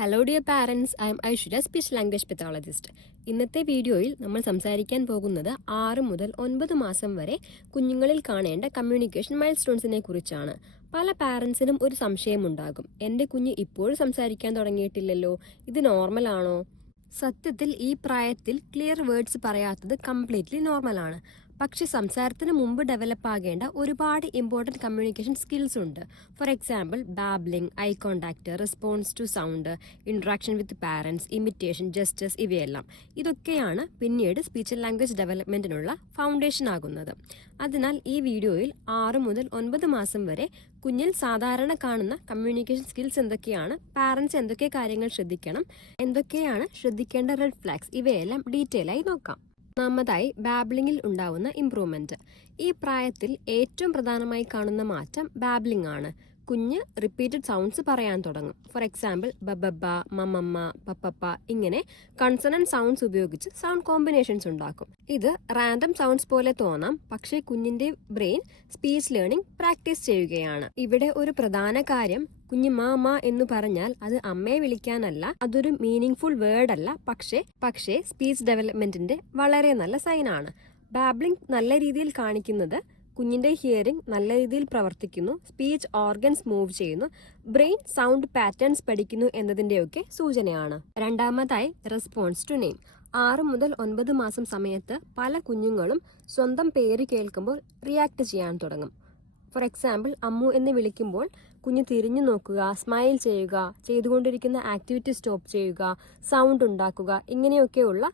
Hello dear parents, I M Aishwarya, speech language pathologist. ഇന്നത്തെ വീഡിയോയിൽ നമ്മൾ സംസാരിക്കാൻ പോകുന്നത് 6 മുതൽ 9 മാസം വരെ കുഞ്ഞുങ്ങളിൽ കാണേണ്ട കമ്മ്യൂണിക്കേഷൻ മൈൽ സ്റ്റോൺസിനെ കുറിച്ചാണ്. പല പാരൻസിനും ഒരു സംശയമുണ്ടാകും, എൻ്റെ കുഞ്ഞ് ഇപ്പോഴും സംസാരിക്കാൻ തുടങ്ങിയിട്ടില്ലല്ലോ, ഇത് നോർമൽ ആണോ? സത്യത്തിൽ ഈ പ്രായത്തിൽ ക്ലിയർ വേർഡ്സ് പറയാത്തത് കംപ്ലീറ്റ്ലി നോർമലാണ്. പക്ഷെ സംസാരത്തിന് മുമ്പ് ഡെവലപ്പ് ആകേണ്ട ഒരുപാട് ഇമ്പോർട്ടൻറ്റ് കമ്മ്യൂണിക്കേഷൻ സ്കിൽസ് ഉണ്ട്. For example babbling, eye contact, response to sound, interaction with parents, imitation, gestures, ഇവയെല്ലാം. ഇതൊക്കെയാണ് പിന്നീട് സ്പീച്ച് ആൻഡ് ലാംഗ്വേജ് ഡെവലപ്മെൻറ്റിനുള്ള ഫൗണ്ടേഷൻ ആകുന്നത്. അതിനാൽ ഈ വീഡിയോയിൽ 6 മുതൽ 9 മാസം വരെ കുഞ്ഞിൽ സാധാരണ കാണുന്ന കമ്മ്യൂണിക്കേഷൻ സ്കിൽസ് എന്തൊക്കെയാണ്, പാരൻസ് എന്തൊക്കെ കാര്യങ്ങൾ ശ്രദ്ധിക്കണം, എന്തൊക്കെയാണ് ശ്രദ്ധിക്കേണ്ട റെഡ് ഫ്ലാഗ്സ്, ഇവയെല്ലാം ഡീറ്റെയിൽ ആയി നോക്കാം. ഒന്നാമതായി ബാബ്ലിങ്ങിൽ ഉണ്ടാവുന്ന ഇംപ്രൂവ്മെന്റ്. ഈ പ്രായത്തിൽ ഏറ്റവും പ്രധാനമായി കാണുന്ന മാറ്റം ബാബ്ലിംഗ് ആണ്. കുഞ്ഞ് റിപ്പീറ്റഡ് സൗണ്ട്സ് പറയാൻ തുടങ്ങും. ഫോർ എക്സാമ്പിൾ ബബബ, മമ്മമ്മ, പപ്പപ്പ ഇങ്ങനെ കൺസണന്റ് സൗണ്ട്സ് ഉപയോഗിച്ച് സൗണ്ട് കോമ്പിനേഷൻസ് ഉണ്ടാക്കും. ഇത് റാൻഡം സൗണ്ട്സ് പോലെ തോന്നാം, പക്ഷേ കുഞ്ഞിന്റെ ബ്രെയിൻ സ്പീച്ച് ലേണിംഗ് പ്രാക്ടീസ് ചെയ്യുകയാണ്. ഇവിടെ ഒരു പ്രധാന കാര്യം, കുഞ്ഞ് മാമ എന്ന് പറഞ്ഞാൽ അത് അമ്മയെ വിളിക്കാനല്ല, അതൊരു മീനിങ് ഫുൾ വേർഡ് അല്ല, പക്ഷേ സ്പീച്ച് ഡെവലപ്മെന്റിന്റെ വളരെ നല്ല സൈനാണ്. ബാബ്ലിംഗ് നല്ല രീതിയിൽ കാണിക്കുന്നത് കുഞ്ഞിന്റെ ഹിയറിംഗ് നല്ല രീതിയിൽ പ്രവർത്തിക്കുന്നു, സ്പീച്ച് ഓർഗൻസ് മൂവ് ചെയ്യുന്നു, ബ്രെയിൻ സൗണ്ട് പാറ്റേൺസ് പഠിക്കുന്നു എന്നതിന്റെയൊക്കെ സൂചനയാണ്. രണ്ടാമതായി റെസ്പോൺസ് ടു നെയിം. 6 മുതൽ 9 മാസം സമയത്ത് പല കുഞ്ഞുങ്ങളും സ്വന്തം പേര് കേൾക്കുമ്പോൾ റിയാക്ട് ചെയ്യാൻ തുടങ്ങും. ഫോർ എക്സാമ്പിൾ അമ്മു എന്ന് വിളിക്കുമ്പോൾ കുഞ്ഞ് തിരിഞ്ഞു നോക്കുക, സ്മൈൽ ചെയ്യുക, ചെയ്തുകൊണ്ടിരിക്കുന്ന ആക്ടിവിറ്റി സ്റ്റോപ്പ് ചെയ്യുക, സൗണ്ട് ഉണ്ടാക്കുക, ഇങ്ങനെയൊക്കെയുള്ള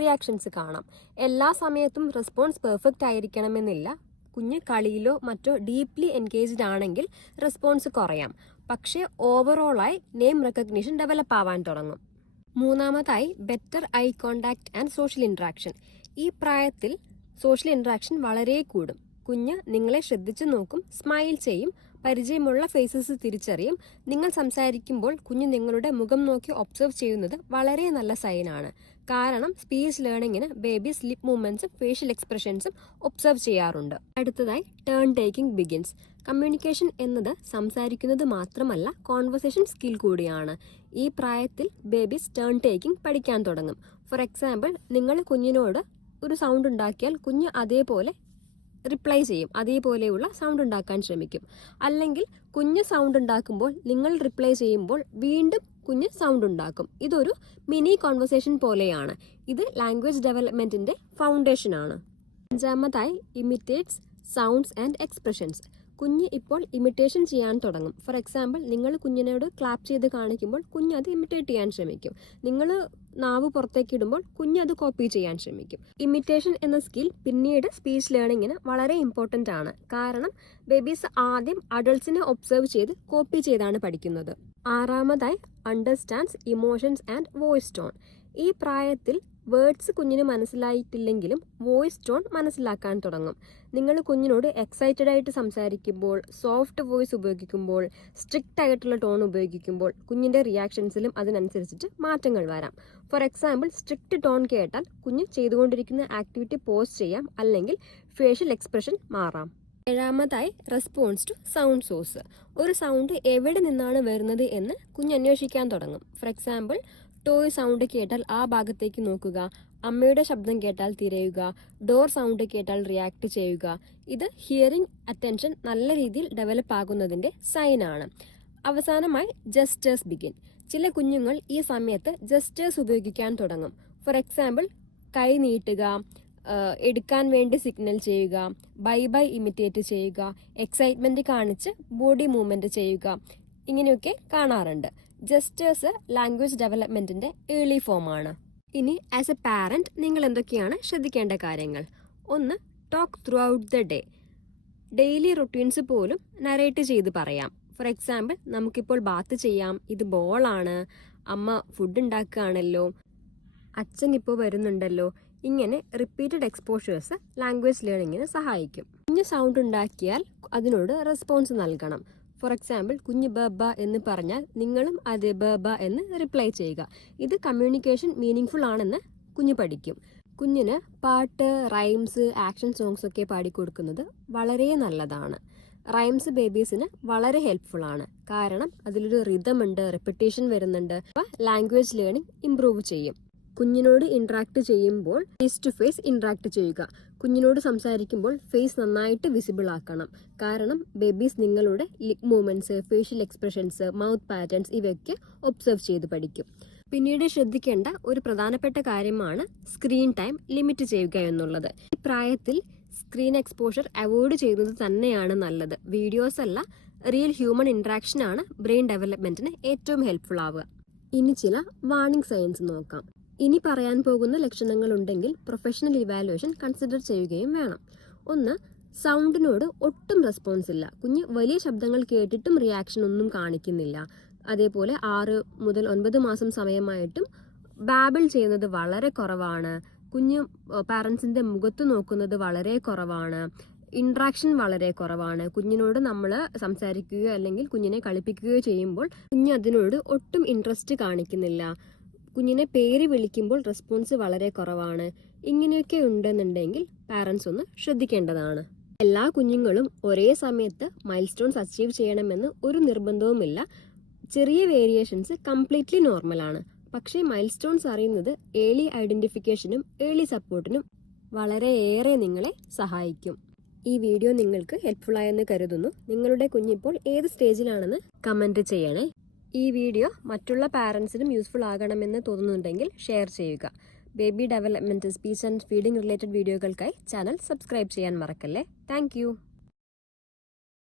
റിയാക്ഷൻസ് കാണാം. എല്ലാ സമയത്തും റെസ്പോൺസ് പെർഫെക്റ്റ് ആയിരിക്കണമെന്നില്ല. കുഞ്ഞ് കളിയിലോ മറ്റോ ഡീപ്ലി എൻഗേജ്ഡ് ആണെങ്കിൽ റെസ്പോൺസ് കുറയാം, പക്ഷേ ഓവറോളായി നെയിം റെക്കഗ്നിഷൻ ഡെവലപ്പ് ആവാൻ തുടങ്ങും. മൂന്നാമതായി better eye contact and social interaction. ഈ പ്രായത്തിൽ സോഷ്യൽ ഇൻട്രാക്ഷൻ വളരെ കൂടും. കുഞ്ഞ് നിങ്ങളെ ശ്രദ്ധിച്ചു നോക്കും, സ്മൈൽ ചെയ്യും, പരിചയമുള്ള ഫേസസ് തിരിച്ചറിയും. നിങ്ങൾ സംസാരിക്കുമ്പോൾ കുഞ്ഞ് നിങ്ങളുടെ മുഖം നോക്കി ഒബ്സർവ് ചെയ്യുന്നത് വളരെ നല്ല സൈനാണ്. കാരണം സ്പീച്ച് ലേണിങ്ങിന് ബേബീസ് ലിപ് മൂവ്മെന്റ്സും ഫേഷ്യൽ എക്സ്പ്രഷൻസും ഒബ്സർവ് ചെയ്യാറുണ്ട്. അടുത്തതായി ടേൺ ടേക്കിംഗ് ബിഗിൻസ്. കമ്മ്യൂണിക്കേഷൻ എന്നത് സംസാരിക്കുന്നത് മാത്രമല്ല, കോൺവെർസേഷൻ സ്കിൽ കൂടിയാണ്. ഈ പ്രായത്തിൽ ബേബീസ് ടേൺ ടേക്കിംഗ് പഠിക്കാൻ തുടങ്ങും. ഫോർ എക്സാമ്പിൾ നിങ്ങൾ കുഞ്ഞിനോട് ഒരു സൗണ്ട് ഉണ്ടാക്കിയാൽ കുഞ്ഞ് അതേപോലെ റിപ്ലൈ ചെയ്യും, അതേപോലെയുള്ള സൗണ്ട് ഉണ്ടാക്കാൻ ശ്രമിക്കും. അല്ലെങ്കിൽ കുഞ്ഞ് സൗണ്ട് ഉണ്ടാക്കുമ്പോൾ നിങ്ങൾ റിപ്ലൈ ചെയ്യുമ്പോൾ വീണ്ടും കുഞ്ഞ് സൗണ്ട് ഉണ്ടാക്കും. ഇതൊരു മിനി കോൺവെർസേഷൻ പോലെയാണ്. ഇത് ലാംഗ്വേജ് ഡെവലപ്മെന്റിന്റെ ഫൗണ്ടേഷൻ ആണ്. അഞ്ചാമതായി ഇമിറ്റേറ്റ്സ് സൗണ്ട്സ് ആൻഡ് എക്സ്പ്രഷൻസ്. കുഞ്ഞ് ഇപ്പോൾ ഇമിറ്റേഷൻ ചെയ്യാൻ തുടങ്ങും. ഫോർ എക്സാമ്പിൾ നിങ്ങൾ കുഞ്ഞിനോട് ക്ലാപ്പ് ചെയ്ത് കാണിക്കുമ്പോൾ കുഞ്ഞ് അത് ഇമിറ്റേറ്റ് ചെയ്യാൻ ശ്രമിക്കും. നിങ്ങൾ നാവ് പുറത്തേക്ക് ഇടുമ്പോൾ കുഞ്ഞ് അത് കോപ്പി ചെയ്യാൻ ശ്രമിക്കും. ഇമിറ്റേഷൻ എന്ന സ്കിൽ പിന്നീട് സ്പീച്ച് ലേണിങ്ങിന് വളരെ ഇമ്പോർട്ടൻ്റ് ആണ്. കാരണം ബേബീസ് ആദ്യം അഡൾട്ട്സിനെ ഒബ്സർവ് ചെയ്ത് കോപ്പി ചെയ്താണ് പഠിക്കുന്നത്. ആറാമതായി understands emotions and voice tone. ഈ പ്രായത്തിൽ വേർഡ്സ് കുഞ്ഞിന് മനസ്സിലായിട്ടില്ലെങ്കിലും വോയിസ് ടോൺ മനസ്സിലാക്കാൻ തുടങ്ങും. നിങ്ങൾ കുഞ്ഞിനോട് എക്സൈറ്റഡ് ആയിട്ട് സംസാരിക്കുമ്പോൾ, സോഫ്റ്റ് വോയിസ് ഉപയോഗിക്കുമ്പോൾ, സ്ട്രിക്റ്റ് ആയിട്ടുള്ള ടോൺ ഉപയോഗിക്കുമ്പോൾ കുഞ്ഞിൻ്റെ റിയാക്ഷൻസിലും അതിനനുസരിച്ചിട്ട് മാറ്റങ്ങൾ വരാം. ഫോർ എക്സാമ്പിൾ സ്ട്രിക്റ്റ് ടോൺ കേട്ടാൽ കുഞ്ഞ് ചെയ്തുകൊണ്ടിരിക്കുന്ന ആക്ടിവിറ്റി പോസ് ചെയ്യാം, അല്ലെങ്കിൽ ഫേഷ്യൽ എക്സ്പ്രഷൻ മാറാം. ഏഴാമതായി റെസ്പോൺസ് ടു സൗണ്ട് സോഴ്സ്. ഒരു സൗണ്ട് എവിടെ നിന്നാണ് വരുന്നത് എന്ന് കുഞ്ഞ് അന്വേഷിക്കാൻ തുടങ്ങും. ഫോർ എക്സാമ്പിൾ ടോയ് സൗണ്ട് കേട്ടാൽ ആ ഭാഗത്തേക്ക് നോക്കുക, അമ്മയുടെ ശബ്ദം കേട്ടാൽ തിരയുക, ഡോർ സൗണ്ട് കേട്ടാൽ റിയാക്ട് ചെയ്യുക. ഇത് ഹിയറിംഗ് അറ്റൻഷൻ നല്ല രീതിയിൽ ഡെവലപ്പ് ആകുന്നതിന്റെ സൈനാണ്. അവസാനമായി ജസ്റ്റേഴ്സ് ബിഗിൻ. ചില കുഞ്ഞുങ്ങൾ ഈ സമയത്ത് ജസ്റ്റേഴ്സ് ഉപയോഗിക്കാൻ തുടങ്ങും. ഫോർ എക്സാമ്പിൾ കൈ നീട്ടുക, എടുക്കാൻ വേണ്ടി സിഗ്നൽ ചെയ്യുക, ബൈ ബൈ ഇമിറ്റേറ്റ് ചെയ്യുക, എക്സൈറ്റ്മെന്റ് കാണിച്ച് ബോഡി മൂവ്മെന്റ് ചെയ്യുക, ഇങ്ങനെയൊക്കെ കാണാറുണ്ട്. ജസ്റ്റേഴ്സ് ലാംഗ്വേജ് ഡെവലപ്മെന്റിന്റെ ഏർലി ഫോമാണ്. ഇനി ആസ് എ പാരന്റ് നിങ്ങൾ എന്തൊക്കെയാണ് ശ്രദ്ധിക്കേണ്ട കാര്യങ്ങൾ? 1. Talk through out the day. Daily routines പോലും നരേറ്റ് ചെയ്ത് പറയാം. ഫോർ എക്സാമ്പിൾ നമുക്കിപ്പോൾ ബാത്ത് ചെയ്യാം, ഇത് ബോളാണ്, അമ്മ ഫുഡ് ഉണ്ടാക്കുകയാണല്ലോ, അച്ഛൻ ഇപ്പോൾ വരുന്നുണ്ടല്ലോ. ഇങ്ങനെ റിപ്പീറ്റഡ് എക്സ്പോഷേഴ്സ് ലാംഗ്വേജ് ലേണിങ്ങിന് സഹായിക്കും. കുഞ്ഞ് സൗണ്ട് ഉണ്ടാക്കിയാൽ അതിനോട് റെസ്പോൺസ് നൽകണം. ഫോർ എക്സാമ്പിൾ കുഞ്ഞ് ബബ എന്ന് പറഞ്ഞാൽ നിങ്ങളും അതെ ബബ എന്ന് റിപ്ലൈ ചെയ്യുക. ഇത് കമ്മ്യൂണിക്കേഷൻ മീനിങ് ഫുൾ ആണെന്ന് കുഞ്ഞ് പഠിക്കും. കുഞ്ഞിന് പാട്ട്, റൈംസ്, ആക്ഷൻ സോങ്സ് ഒക്കെ പാടിക്കൊടുക്കുന്നത് വളരെ നല്ലതാണ്. റൈംസ് ബേബീസിന് വളരെ ഹെൽപ്ഫുൾ ആണ്. കാരണം അതിലൊരു റിതം ഉണ്ട്, റെപ്പിറ്റേഷൻ വരുന്നുണ്ട്. അപ്പോൾ ലാംഗ്വേജ് ലേണിംഗ് ഇംപ്രൂവ് ചെയ്യും. കുഞ്ഞിനോട് ഇന്ററാക്ട് ചെയ്യുമ്പോൾ ഫേസ് ടു ഫേസ് ഇന്ററാക്ട് ചെയ്യുക. കുഞ്ഞിനോട് സംസാരിക്കുമ്പോൾ ഫേസ് നന്നായിട്ട് വിസിബിൾ ആക്കണം. കാരണം ബേബീസ് നിങ്ങളുടെ lip movements, facial expressions, mouth patterns ഇവയൊക്കെ ഒബ്സർവ് ചെയ്ത് പഠിക്കും. പിന്നീട് ശ്രദ്ധിക്കേണ്ട ഒരു പ്രധാനപ്പെട്ട കാര്യമാണ് സ്ക്രീൻ ടൈം ലിമിറ്റ് ചെയ്യുക എന്നുള്ളത്. ഈ പ്രായത്തിൽ സ്ക്രീൻ എക്സ്പോഷർ അവോയ്ഡ് ചെയ്യുന്നത് തന്നെയാണ് നല്ലത്. വീഡിയോസ് അല്ല, റിയൽ ഹ്യൂമൻ ഇന്ററാക്ഷൻ ആണ് ബ്രെയിൻ ഡെവലപ്മെന്റിന് ഏറ്റവും ഹെൽപ്ഫുൾ ആവുക. ഇനി ചില വാർണിംഗ് സൈൻസ് നോക്കാം. ഇനി പറയാൻ പോകുന്ന ലക്ഷണങ്ങൾ ഉണ്ടെങ്കിൽ പ്രൊഫഷണൽ ഇവാലുവേഷൻ കൺസിഡർ ചെയ്യുകയും വേണം. 1. സൗണ്ടിനോട് ഒട്ടും റെസ്പോൺസ് ഇല്ല. കുഞ്ഞ് വലിയ ശബ്ദങ്ങൾ കേട്ടിട്ടും റിയാക്ഷൻ ഒന്നും കാണിക്കുന്നില്ല. അതേപോലെ 6 മുതൽ 9 മാസം സമയമായിട്ടും ബാബിൾ ചെയ്യുന്നത് വളരെ കുറവാണ്. കുഞ്ഞ് പാരൻസിന്റെ മുഖത്ത് നോക്കുന്നത് വളരെ കുറവാണ്. ഇന്ററാക്ഷൻ വളരെ കുറവാണ്. കുഞ്ഞിനോട് നമ്മൾ സംസാരിക്കുകയോ അല്ലെങ്കിൽ കുഞ്ഞിനെ കളിപ്പിക്കുകയോ ചെയ്യുമ്പോൾ കുഞ്ഞ് അതിനോട് ഒട്ടും ഇൻട്രസ്റ്റ് കാണിക്കുന്നില്ല. കുഞ്ഞിനെ പേര് വിളിക്കുമ്പോൾ റെസ്പോൺസ് വളരെ കുറവാണ്. ഇങ്ങനെയൊക്കെ ഉണ്ടെന്നുണ്ടെങ്കിൽ പാരൻസ് ഒന്ന് ശ്രദ്ധിക്കേണ്ടതാണ്. എല്ലാ കുഞ്ഞുങ്ങളും ഒരേ സമയത്ത് മൈൽ സ്റ്റോൺസ് അച്ചീവ് ചെയ്യണമെന്ന് ഒരു നിർബന്ധവുമില്ല. ചെറിയ വേരിയേഷൻസ് കംപ്ലീറ്റ്ലി നോർമലാണ്. പക്ഷേ മൈൽ സ്റ്റോൺസ് അറിയുന്നത് ഏർലി ഐഡന്റിഫിക്കേഷനും ഏർലി സപ്പോർട്ടിനും വളരെയേറെ നിങ്ങളെ സഹായിക്കും. ഈ വീഡിയോ നിങ്ങൾക്ക് ഹെൽപ്ഫുൾ ആയെന്ന് കരുതുന്നു. നിങ്ങളുടെ കുഞ്ഞിപ്പോൾ ഏത് സ്റ്റേജിലാണെന്ന് കമന്റ് ചെയ്യണേ. ഈ വീഡിയോ മറ്റുള്ള പാരൻസിനും യൂസ്ഫുൾ ആകണമെന്ന് തോന്നുന്നുണ്ടെങ്കിൽ ഷെയർ ചെയ്യുക. Baby development, speech and feeding related വീഡിയോകൾക്കായി ചാനൽ സബ്സ്ക്രൈബ് ചെയ്യാൻ മറക്കല്ലേ. താങ്ക്